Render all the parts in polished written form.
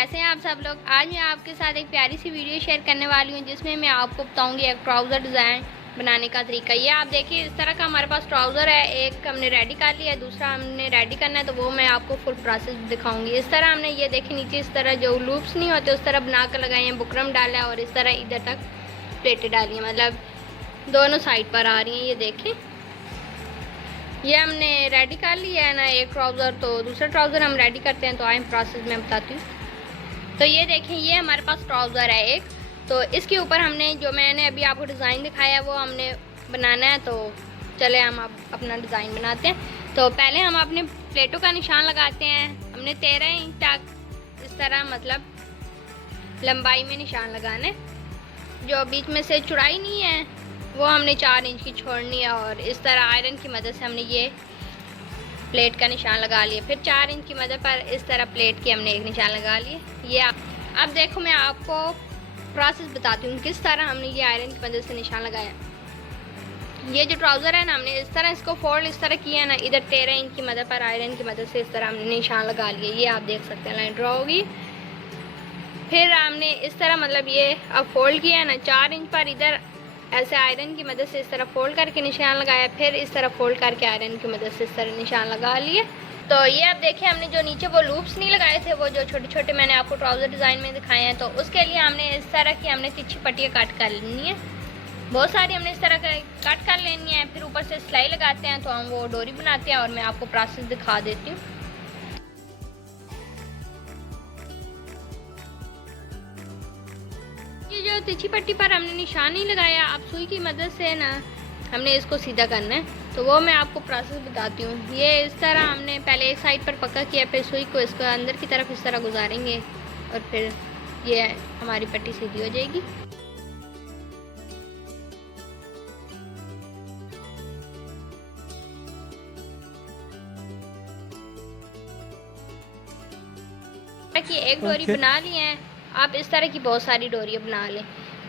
कैसे हैं आप सब लोग। आज मैं आपके साथ एक प्यारी सी वीडियो शेयर करने वाली हूं जिसमें मैं आपको बताऊंगी एक ट्राउज़र डिज़ाइन बनाने का तरीका। ये आप देखिए, इस तरह का हमारे पास ट्राउज़र है। एक हमने रेडी कर लिया है, दूसरा हमने रेडी करना है, तो वो मैं आपको फुल प्रोसेस दिखाऊंगी। इस तरह हमने ये देखिए नीचे इस तरह जो लूप्स नहीं होते उस तरह बना कर लगाए हैं, बुकरम डाला है और इस तरह इधर तक प्लेटें डाली हैं, मतलब दोनों साइड पर आ रही हैं। ये देखें, ये हमने रेडी कर लिया है ना एक ट्राउज़र, तो दूसरा ट्राउज़र हम रेडी करते हैं। तो आए प्रोसेस में बताती हूँ। तो ये देखें, ये हमारे पास ट्राउज़र है एक, तो इसके ऊपर हमने जो मैंने अभी आपको डिज़ाइन दिखाया है वो हमने बनाना है। तो चले हम अब अपना डिज़ाइन बनाते हैं। तो पहले हम अपने प्लेटों का निशान लगाते हैं। हमने 13 इंच तक इस तरह मतलब लंबाई में निशान लगाना है। जो बीच में से चौड़ाई नहीं है वो हमने 4 इंच की छोड़नी है और इस तरह आयरन की मदद से हमने ये प्लेट का निशान लगा लिया। फिर 4 इंच की मदद पर इस तरह प्लेट के हमने एक निशान लगा लिए। ये अब देखो, मैं आपको प्रोसेस बताती हूँ किस तरह हमने ये आयरन की मदद से निशान लगाया। ये जो ट्राउज़र है ना, हमने इस तरह इसको फोल्ड इस तरह किया ना, इधर 13 इंच की मदद पर आयरन की मदद से इस तरह हमने निशान लगा लिए। ये आप देख सकते हैं, लाइन ड्रॉ होगी। फिर हमने इस तरह मतलब ये अब फोल्ड किया ना, 4 इंच पर इधर ऐसे आयरन की मदद से इस तरह फोल्ड करके निशान लगाया। फिर इस तरह फोल्ड करके आयरन की मदद से इस तरह निशान लगा लिए। तो ये अब देखिए, हमने जो नीचे वो लूप्स नहीं लगाए थे, वो जो छोटे छोटे मैंने आपको ट्राउज़र डिज़ाइन में दिखाए हैं, तो उसके लिए हमने इस तरह की हमने तिरछी पट्टियाँ कट कर लेनी है। बहुत सारी हमने इस तरह कट कर लेनी है। फिर ऊपर से सिलाई लगाते हैं, तो हम वो डोरी बनाते हैं और मैं आपको प्रोसेस दिखा देती हूँ। ये जो तिरछी पट्टी पर हमने निशान नहीं लगाया, अब सुई की मदद से ना हमने इसको सीधा करना है। तो वो मैं आपको प्रोसेस बताती हूँ। ये इस तरह हमने पहले एक साइड पर पक्का किया, फिर सुई को इसको अंदर की तरफ इस तरह गुजारेंगे और फिर ये हमारी पट्टी सीधी हो जाएगी। कि एक डोरी बना ली है, आप इस तरह की बहुत सारी डोरियाँ बना लें।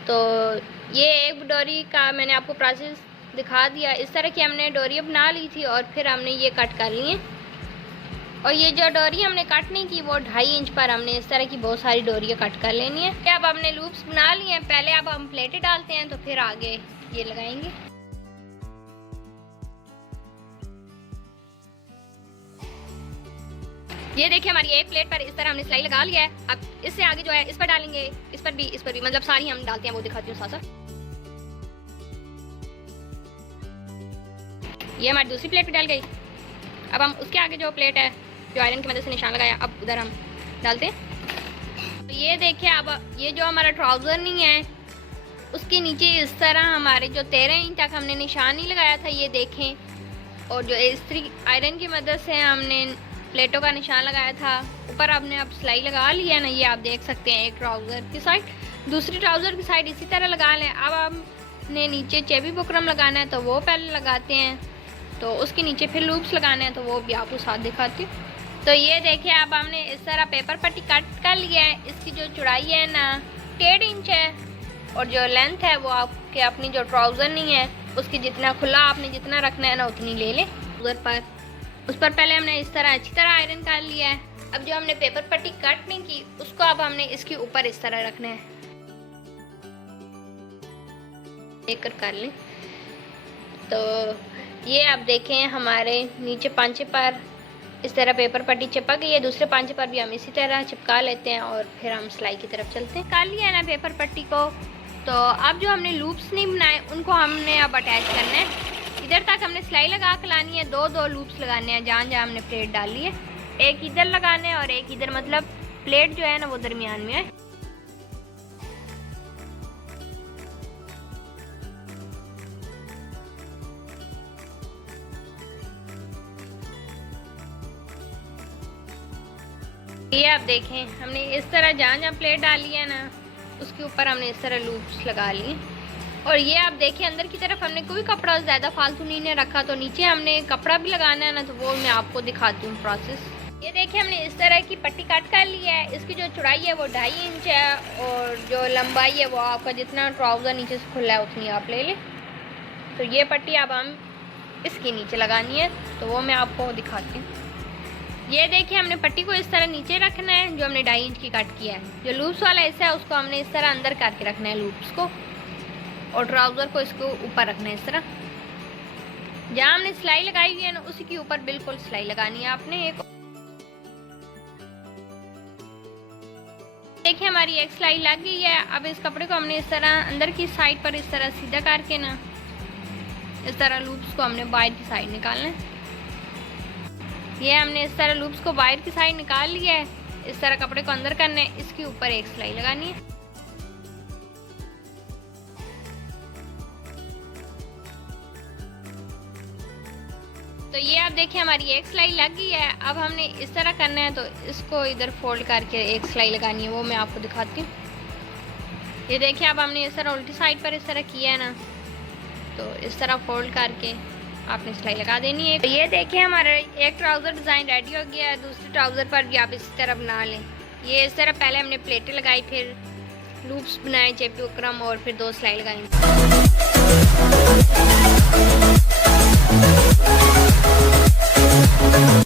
तो ये एक डोरी का मैंने आपको प्रोसेस दिखा दिया। इस तरह की हमने डोरियाँ बना ली थी और फिर हमने ये कट कर ली हैं। और ये जो डोरी हमने कट नहीं की वो 2.5 इंच पर हमने इस तरह की बहुत सारी डोरियाँ कट कर लेनी है। अब हमने लूप्स बना लिए हैं। पहले अब हम प्लेटें डालते हैं, तो फिर आगे ये लगाएंगे। ये देखिए, हमारी एक प्लेट पर इस तरह हमने सिलाई लगा लिया है। अब इससे आगे जो है इस पर डालेंगे, इस पर भी मतलब सारी हम डालते हैं, वो दिखाती हूँ साथ साथ। ये हमारी दूसरी प्लेट पे डल गई। अब हम उसके आगे जो प्लेट है जो आयरन की मदद से निशान लगाया, अब उधर हम डालते हैं। तो ये देखिए, अब ये जो हमारा ट्राउज़र नहीं है उसके नीचे इस तरह हमारे जो 13 इंच तक हमने निशान नहीं लगाया था, ये देखें। और जो इस्त्री आयरन की मदद से हमने प्लेटों का निशान लगाया था, ऊपर आपने अब सिलाई लगा ली है ना, ये आप देख सकते हैं एक ट्राउज़र की साइड। दूसरी ट्राउज़र की साइड इसी तरह लगा लें। अब हमने नीचे चेबी बुकरम लगाना है, तो वो पहले लगाते हैं। तो उसके नीचे फिर लूप्स लगाने हैं, तो वो भी आपको साथ दिखाती हूँ। तो ये देखिए, अब हमने इस तरह पेपर पट्टी कट कर लिया है। इसकी जो चौड़ाई है ना 1.5 इंच है और जो लेंथ है वो आपके अपनी जो ट्राउज़र नहीं है उसकी जितना खुला आपने जितना रखना है ना उतनी ले लें। उधर पर उस पर पहले हमने इस तरह अच्छी तरह आयरन कर लिया है। अब जो हमने पेपर पट्टी कट नहीं की उसको अब हमने इसके ऊपर इस तरह रखना है, देख कर लें। तो ये आप देखें, हमारे नीचे पांचे पर इस तरह पेपर पट्टी चिपक गई है। दूसरे पांचे पर भी हम इसी तरह चिपका लेते हैं और फिर हम सिलाई की तरफ चलते हैं। कर लिया है ना पेपर पट्टी को। तो अब जो हमने लूप्स नहीं बनाए उनको हमने अब अटैच करना है। इधर तक हमने सिलाई लगा के लानी है। दो लूप्स लगाने हैं जहाँ जहाँ हमने प्लेट डाली है। एक इधर लगाने है और एक इधर, मतलब प्लेट जो है ना वो दरमियान में है। ये आप देखें, हमने इस तरह जहाँ जहाँ प्लेट डाली है ना उसके ऊपर हमने इस तरह लूप्स लगा लिए। और ये आप देखिए, अंदर की तरफ हमने कोई कपड़ा ज़्यादा फालतू नहीं रखा, तो नीचे हमने कपड़ा भी लगाना है ना, तो वो मैं आपको दिखाती हूँ प्रोसेस। ये देखिए, हमने इस तरह की पट्टी कट कर ली है। इसकी जो चौड़ाई है वो 2.5 इंच है और जो लंबाई है वो आपका जितना ट्राउज़र नीचे से खुला है उतनी आप ले लें। तो ये पट्टी अब हम इसके नीचे लगानी है, तो वो मैं आपको दिखाती हूँ। ये देखिए हमने पट्टी को इस तरह नीचे रखना है जो हमने 2.5 इंच की कट किया है। जो लूप्स वाला हिस्सा है उसको हमने इस तरह अंदर करके रखना है लूप्स को, और ट्राउज़र को इसको ऊपर रखना है इस तरह। जहाँ हमने सिलाई लगाई हुई है ना उसी के ऊपर बिल्कुल सिलाई लगानी है आपने। एक देखिए हमारी एक सिलाई लग गई है। अब इस कपड़े को हमने इस तरह अंदर की साइड पर इस तरह सीधा करके ना इस तरह लूप्स को हमने बाहर की साइड निकालना है। ये हमने इस तरह लूप्स को बाहर की साइड निकाल लिया है। इस तरह कपड़े को अंदर करना है, इसके ऊपर एक सिलाई लगानी है। तो ये आप देखिए हमारी एक सिलाई लग गई है। अब हमने इस तरह करना है, तो इसको इधर फोल्ड करके एक सिलाई लगानी है, वो मैं आपको दिखाती हूँ। ये देखिए अब हमने इस तरह उल्टी साइड पर इस तरह किया है ना, तो इस तरह फोल्ड करके आपने सिलाई लगा देनी है। तो ये देखिए हमारा एक ट्राउज़र डिज़ाइन रेडी हो गया है। दूसरे ट्राउज़र पर भी आप इसी तरह बना लें। ये इस तरह पहले हमने प्लेटें लगाई, फिर लूप्स बनाए चेपी उकरम, और फिर 2 सिलाई लगाई।